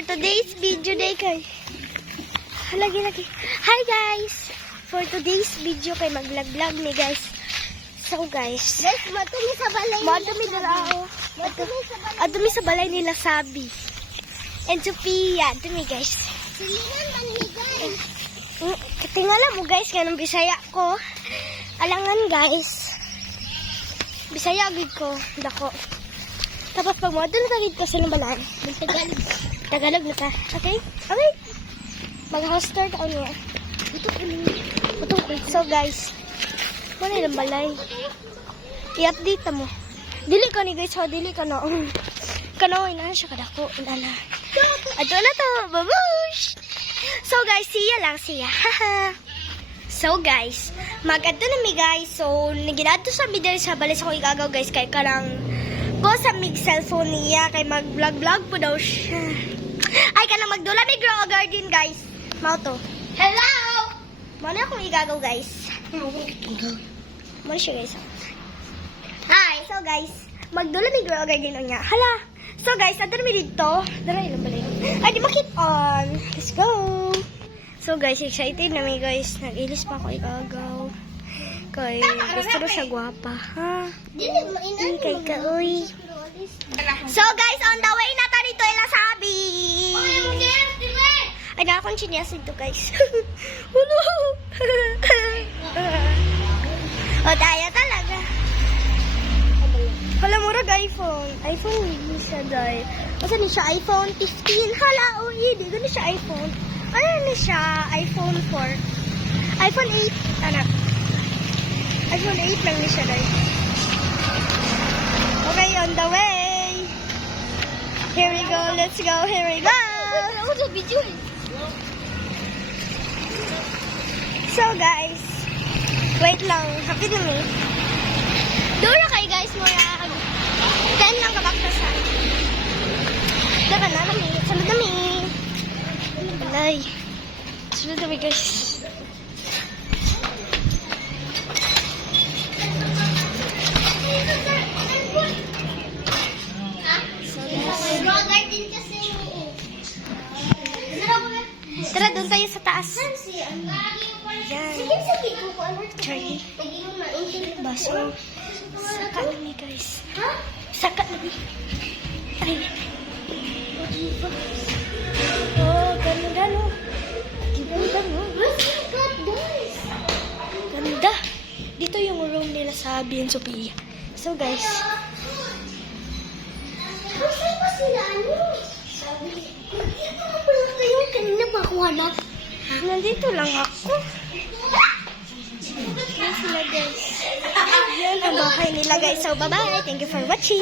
for today's video day kay. Lagi. Hi guys. For today's video kay mag-vlog ni guys. So guys, matumi sa balay. Matumi sa balay nila Sabi. And Sophia, dumi guys. Silinan man ni guys. Tingala mo guys, kanang Bisaya ko. Alangan guys. Bisaya gid ko, dako. Tapos pag mo doon tagid ko sa balay. Tagalog na ka. Okay? Okay. Mag-hoster ka ano. Ito. So guys, wala ilang balay. I-update mo. Dili ka ni guys, dili ka na. Kanoy na siya kadako. Inana. Ato na to. Babush! So guys, siya. Haha. So guys, mag-ato na mi guys. So, naginato sa mi dali sa balay sa ko igagaw guys. Kay karang ko sa mig cellphone niya. Kay mag-vlog po daw siya. Ay, ka na magdula mi grow garden guys. Mao to. Hello! Muna akong igagaw guys. Muna siya guys. Hi! So guys, magdula mi grow garden niya. Hala! So guys, ato na mi dito. Dara ilang balay. Ay, di makit on. Let's go! So guys, excited na mi guys. Nag-ilis pa ako igagaw. Kay gusto ro siya gwapa, ha? Dili mo inan. Kay kaoy. So guys, on the way na ta dito ila Sabi. Ay, nakakong chinyas dito guys. Ulo! O, tayo talaga. Hala, murag iPhone. iPhone hindi siya dahil. Kasi ni siya iPhone 15. Hala, hindi. Gano'n siya iPhone. Ano na siya? iPhone 4. iPhone 8. Anak. iPhone 8 lang niya siya dahil. Okay, on the way. Here we go. Let's go. Here we go. So guys, wait lang. Happy na me. Dura kay guys, mura. 10 lang kabaktasan. Dara na kami. Sunod na mi. Balay. Sunod na mi guys. Tara, doon tayo sa taas. Yan. Charlie. Baso. Saka na mi guys. Saka na mi. Ay. Oh, ganda no. Ganda no. Ganda. Dito yung room nila sa Sabi and Sophia. So guys. Saan ba sila ano? Sabi. Dito ka pala kayo. Kanina ba ako hanap? Nandito lang ako. Yan sila guys. Yan ang bahay nila guys. So bye bye. Thank you for watching.